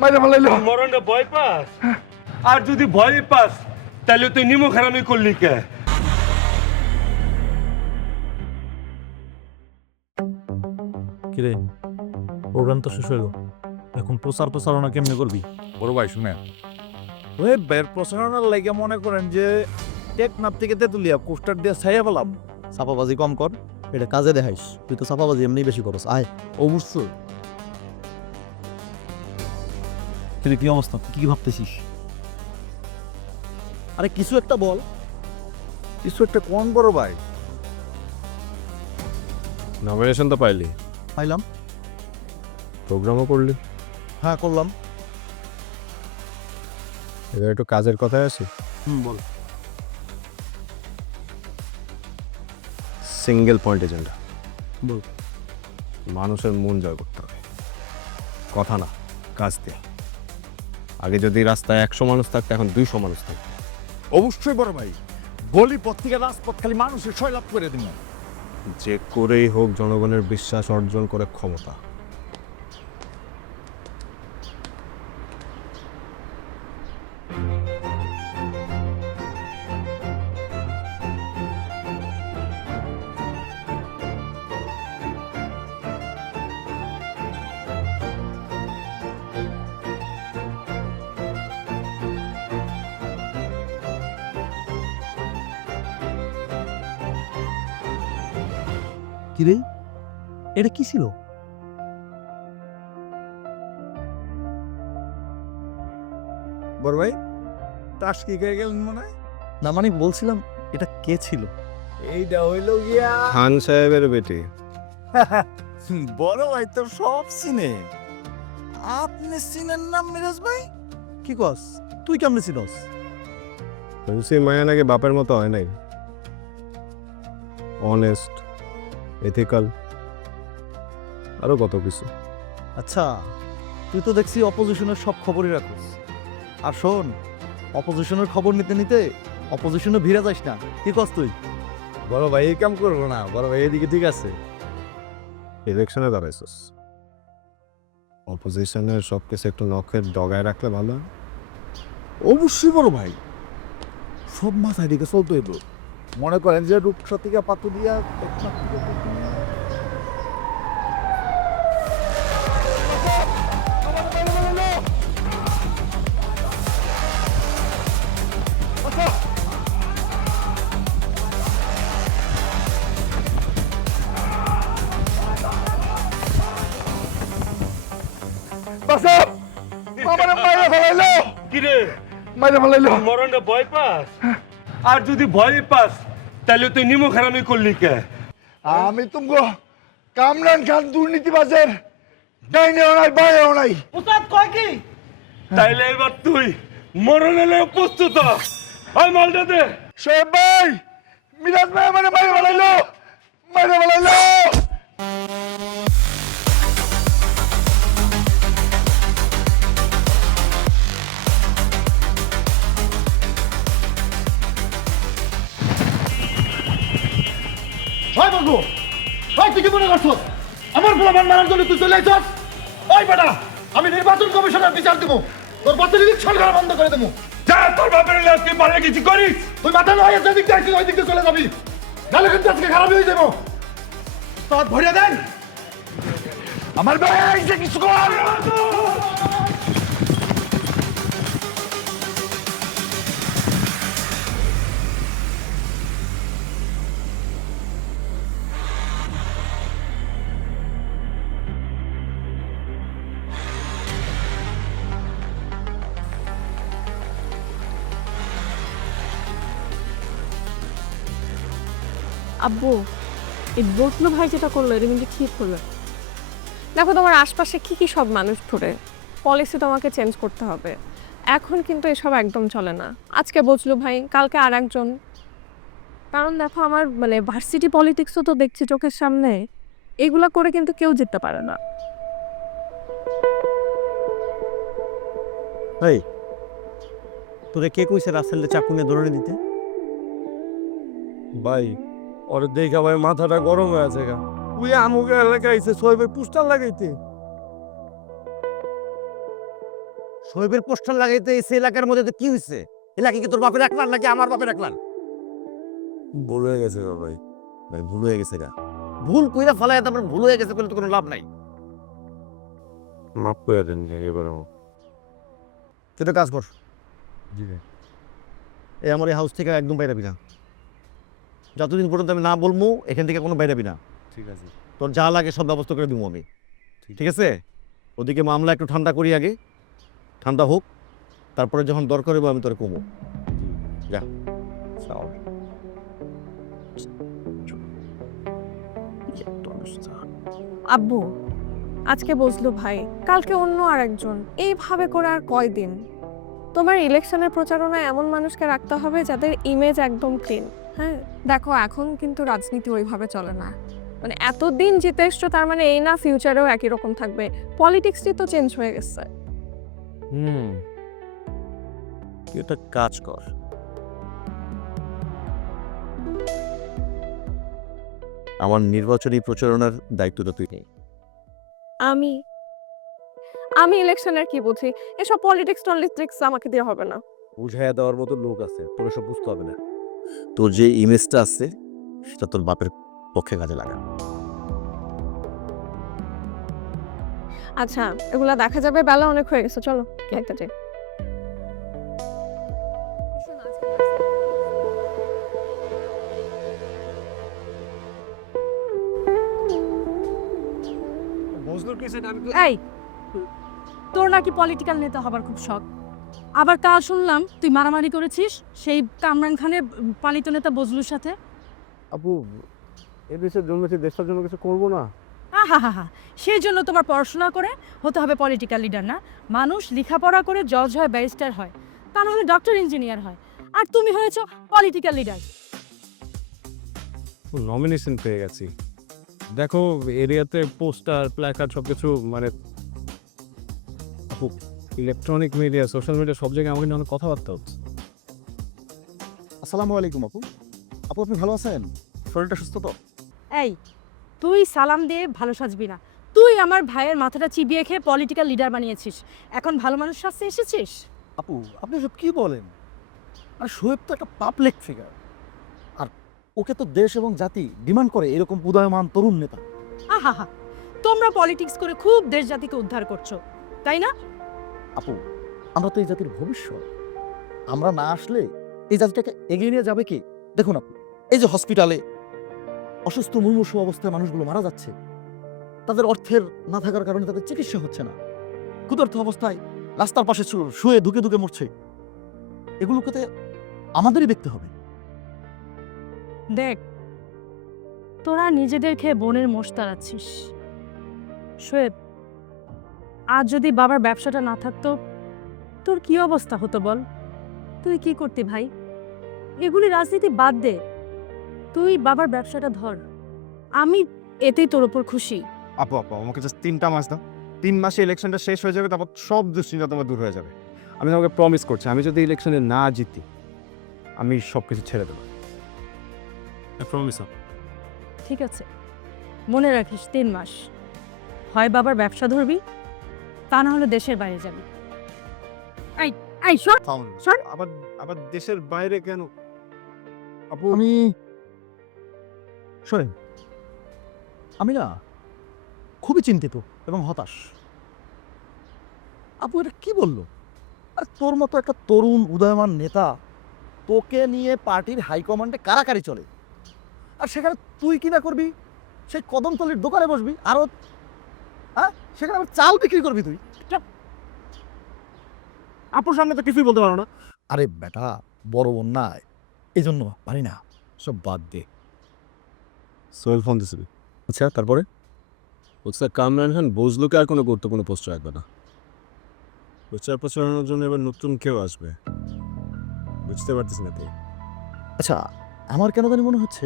মাইরে ফেলাইলো। মরণে ভয় পাস? আর যদি ভয় পাস তাহলে তুই নিমক হারামি করলি কে? কিরে, প্রোগ্রাম তো শেষ হইল, এখন প্রচারণা কেমনে করবি? বড় ভাই শুনেন, ওই বের প্রচারণার লাগে মনে করেন যে টেকনাফ থেকে তেতুলিয়া পোস্টার দিয়ে ছাইয়া পেলাম। চাপাবাজি কম কর, এটা কাজে দেখাইস। তুই তো চাপাবাজি এমনি বেশি করস। আয়। অবশ্যই। তুই কি অবস্থা, কি ভাবতেছিস? আরে কিছু একটা বল। কিছু একটা কোন বড় ভাই? নমিনেশন তো পাইলি, পাইলাম। প্রোগ্রামও করলি, হ্যাঁ করলাম। এবার একটু কাজের কথায় আসি। বল। সিঙ্গেল পয়েন্ট এজেন্ডা, বল। মানুষের মন জয় করতে হবে, কথা না কাজ দিয়ে। আগে যদি রাস্তায় 100 মানুষ থাকতো, এখন 200 মানুষ থাকতো। অবশ্যই বড় ভাই, গলিপথ থেকে রাজপথ খালি মানুষের সয়লাভ করে দিন। যে করেই হোক জনগণের বিশ্বাস অর্জন করে ক্ষমতা। কিরে, এটা কি ছিল? বড় ভাই, তাস কি খেয়ে গেলেন মনে হয়? না মানে বলছিলাম, এটা কে ছিল? এইটা হইল গিয়া খান সাহেবের বেটি। বড় ভাই তো সব চিনে। আপনি চিনেন না মিরাজ ভাই? কি কস? তুই কেমনে চিনস? শুনছি মায়া নাকি বাপের মতো হয় নাই, অনেস্ট, এথিক্যাল, আরো কত কিছু। আচ্ছা, তুই তো দেখছি অপোজিশনের সব খবরই রাখিস। আর শোন, অপোজিশনের খবর নিতে নিতে অপোজিশনে ভিড়ে যাস না। কি কস তুই? বড় ভাই এই কাম করবো না, বড় ভাই এদিকে ঠিক আছে। ইলেকশনে দাঁড়াইছিস, অপোজিশনের সব কিছু একটু নখের ডগায় রাখলে ভালো হয়। অবশ্যই বড় ভাই, সব মাথায় দিকে চলতে হইব। মনে করেন যে রূপসা থেকে পাতুলিয়া, টেকনাফ থেকে তেতুলিয়া। বাসা আমারে মাইরে ফেলাইলো। কিরে, মাইরে ফেলাইলো। মরণে ভয় পাস? আর যদি ভয় পাস তাহলে তুই নিমক হারামি করলি কে? আমি তুমগো কামরান খান দুর্নীতিবাজের ডাইনেও নাই বাইরেও নাই। তাইলে এবার তুই মরণে প্রস্তুত হ। ওই মালটা দে। শোয়েব ভাই, মিরাজ ভাই আমারে মাইরে ফেলাইলো। মাইরে ফেলাইলো। হয় বলবো, হয় তুই কি মনে করছো আমার পোলাপান মারার জন্য তুই চলে আইছস? ওই বেটা, আমি নির্বাচন কমিশনের বিচার দেবো, তোর বাতিল সরকার বন্ধ করে দেবো। যা, তোর বাপের লাশ তুই পারলে কিছু করিস? তুই মাথা নয় যেদিক দিয়ে আসছিস ওই দিক দিয়ে চলে যাবি, নাহলে কিন্তু আজকে খারাপ হয়ে যাবো। তোর ভরিয়ে দেন আমার ভাই আইছে কিছু কর। আব্বু, এই বদলু ভাই যেটা করলো এটা কিন্তু ঠিক হলো। দেখো তোমার আশপাশে কি কি সব মানুষ ঘুরে, পলিসি তোমাকে চেঞ্জ করতে হবে। এখন কিন্তু এসব একদম চলে না। আজকে বজলু ভাই, কালকে আর একজন। কারণ দেখো আমার মানে ভার্সিটি পলিটিক্সও তো দেখছি চোখের সামনে, এগুলা করে কিন্তু কেউ জিততে পারে না। এই, তোরে কে কইছে রাসেলকে চাকুনে ধরে দিতে? ভাই, ওর দেখা ভাই মাথাটা গরম হয়ে আছে গা। ওই আমুকে এলাকায় আইছে সোহেবের পোস্টার লাগাইতে। শোয়েবের পোস্টার লাগাইতে এসে এলাকার মধ্যে তো কি হয়েছে? এলাকা কি তোর বাপের একলান নাকি আমার বাপের একলান? ভুল হয়ে গেছে ভাই, ভাই ভুল হয়ে গেছে গা। ভুল কইরা ফলায় তারপর ভুল হয়ে গেছে বলে তো কোনো লাভ নাই। মাফ করে দেন এবার। তুই একটা কাজ কর, জি ভাই। এই আমার এই হাউস থেকে একদম বাইরাবি না। যতদিন পর্যন্ত আমি না বলবো এখান থেকে কোনো বাইরাবি না। ঠিক আছে। তোর যা লাগে সব ব্যবস্থা করে দিব আমি, ঠিক আছে? ওদিকে মামলা একটু ঠান্ডা করি আগে, ঠান্ডা হোক, তারপরে যখন দরকার হবে আমি তোরে কমো। যা। আব্বু আজকে বসলো ভাই, কালকে অন্য আরেকজন, এইভাবে করে আর কয়দিন? তোমার ইলেকশনের প্রচারণায় এমন মানুষকে রাখতে হবে যাদের ইমেজ একদম ক্লিন। হ্যাঁ দেখো, এখন কিন্তু রাজনীতি ওইভাবে চলে না। মানে এতদিন জিতে এসছো তার মানে এই না ফিউচারেও একই রকম থাকবে। পলিটিক্সটি তো চেঞ্জ হয়ে গেছে। তুই একটা কাজ কর, আমার নির্বাচনী প্রচারণার দায়িত্বটা তুই নেই। আমি আমি ইলেকশনের কি বুঝি? এসব পলিটিক্স টলিটিক্স আমাকে দিয়ে হবে না। বুঝাইয়া দেওয়ার মতো লোক আছে, তোর সব বুঝতে হবে না। তোর যে ইমেজটা আছে সেটা তোর বাপের পক্ষে কাজে লাগা। আচ্ছা এগুলা দেখা যাবে, বেলা অনেক হয়ে গেছে, চলো একটা যাই। এই তোর নাকি পলিটিক্যাল নেতা হবার খুব শখ, আবার কাল শুনলাম তুই মারামারি করেছিস সেই কামরান খানের পালিত নেতা বজলুর সাথে। আপু এই দেশের জন্য দেশটার জন্য কিছু করবো না? হা সেই জন্য তোমার পড়াশোনা করে হতে হবে পলিটিক্যাল লিডার না? মানুষ লেখাপড়া করে জজ হয়, ব্যারিস্টার হয়, তা না হলে ডক্টর ইঞ্জিনিয়ার হয়, আর তুমি হয়েছো পলিটিক্যাল লিডার। নমিনেশন পেয়ে গেছি, দেখো এরিয়াতে পোস্টার প্ল্যাকার্ড সব কিছু, মানে ইলেকট্রনিক মিডিয়া সোশ্যাল মিডিয়া সব জায়গায় আমাকে নিয়ে অনেক কথাবার্তা হচ্ছে। আসসালামু আলাইকুম আপু। আপু আপনি ভালো আছেন? শরীরটা সুস্থ তো? এই তুই সালাম দিয়ে ভালো সাজবি না, তুই আমার ভাইয়ের মাথাটা চিবিয়ে খেয়ে পলিটিক্যাল লিডার বানিয়েছিস, এখন ভালো মানুষ সাজতে এসেছিস? আপু আপনি সব কি বলেন? আর শোয়েব তো একটা পাবলিক ফিগার, আর ওকে তো দেশ এবং জাতি ডিমান্ড করে এরকম উদয়মান তরুণ নেতা। আহা তোমরা পলিটিক্স করে খুব দেশ জাতিকে উদ্ধার করছো, তাই না? আপু আমরা তো এই জাতির ভবিষ্যৎ, আমরা না আসলে এই জাতিটাকে এগিয়ে নিয়ে যাবে কি? দেখুন আপু, এই যে হসপিটালে অসুস্থ মুমূর্ষু অবস্থায় মানুষগুলো মারা যাচ্ছে, তাদের অর্থের না থাকার কারণে তাদের চিকিৎসা হচ্ছে না, ক্ষুধার্ত অবস্থায় রাস্তার পাশে শুয়ে ধুকে ধুকে মরছে, এগুলোকে তো আমাদেরই দেখতে হবে। দেখ তোরা নিজেদেরকে বোনের মোষ তাড়াচ্ছিস। শোয়েব, আজ যদি বাবার ব্যবসাটা না থাকতো তোর কি অবস্থা হতো বল? তুই কি করতি ভাই? এগুলি রাজনীতি বাদ দে, তুই বাবার ব্যবসাটা ধর, আমি এতেই তোর উপর খুশি। আপু আপু আমাকে জাস্ট 3টা মাস দাও, 3 মাসে ইলেকশনটা শেষ হয়ে যাবে, তারপর সব দুশ্চিন্তা তোমার দূর হয়ে যাবে। আমি তোমাকে প্রমিস করছি, আমি যদি ইলেকশনে না জিতি আমি সব কিছু ছেড়ে দেবো। প্রমিস। ঠিক আছে, মনে রাখিস 3 মাস, হয় বাবার ব্যবসা ধরবি, তা না হলে দেশের বাইরে যাবি। এই শোন শোন, আবার আবার দেশের বাইরে কেন আপু? আমি শোনেন, আমি না খুবই চিন্তিত এবং হতাশ। আপু এটা কি বললো? আর তোর মতো একটা তরুণ উদয়মান নেতা, তোকে নিয়ে পার্টির হাইকমান্ডে কারাকারি চলে, আর সেখানে তুই কি না করবি? সেই কদমতলির দোকানে বসবি, আরো সেখানে আবার চাল বিক্রি করবি তুই। আপুর সামনে তো কিছুই বলতে পারো না। আরে বেটা, বড় অন্যায়, এই জন্য পারি না। সব বাদ দে। সোহেল ফোন দিছিল। আচ্ছা তারপরে? বলছে কামরান খান বজলুকে আর কোনো গুরুত্বপূর্ণ পোস্ট রাখবে না, প্রচার প্রচারণার জন্য এবার নতুন কেউ আসবে, বুঝতে পারতেছি না তুই। আচ্ছা আমার কেন জানি মনে হচ্ছে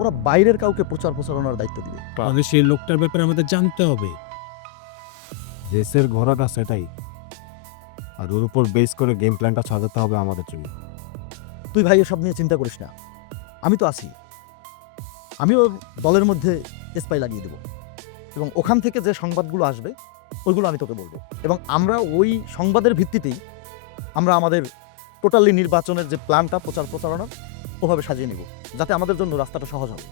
ওরা বাইরের কাউকে প্রচার প্রচারণার দায়িত্ব দিবে। তাহলে সেই লোকটার ব্যাপারে আমাদের জানতে হবে। দেশের ঘোড়াটা সেটাই, আর ওর উপর বেস করে গেম প্ল্যানটা সাজাতে হবে আমাদের জন্য। তুই ভাই এসব নিয়ে চিন্তা করিস না, আমি তো আছি। আমিও দলের মধ্যে স্পাই লাগিয়ে দেব, এবং ওখান থেকে যে সংবাদগুলো আসবে ওইগুলো আমি তোকে বলবো, এবং আমরা ওই সংবাদের ভিত্তিতেই আমরা আমাদের টোটালি নির্বাচনের যে প্ল্যানটা প্রচারণা ওভাবে সাজিয়ে নিব, যাতে আমাদের জন্য রাস্তাটা সহজ হবে।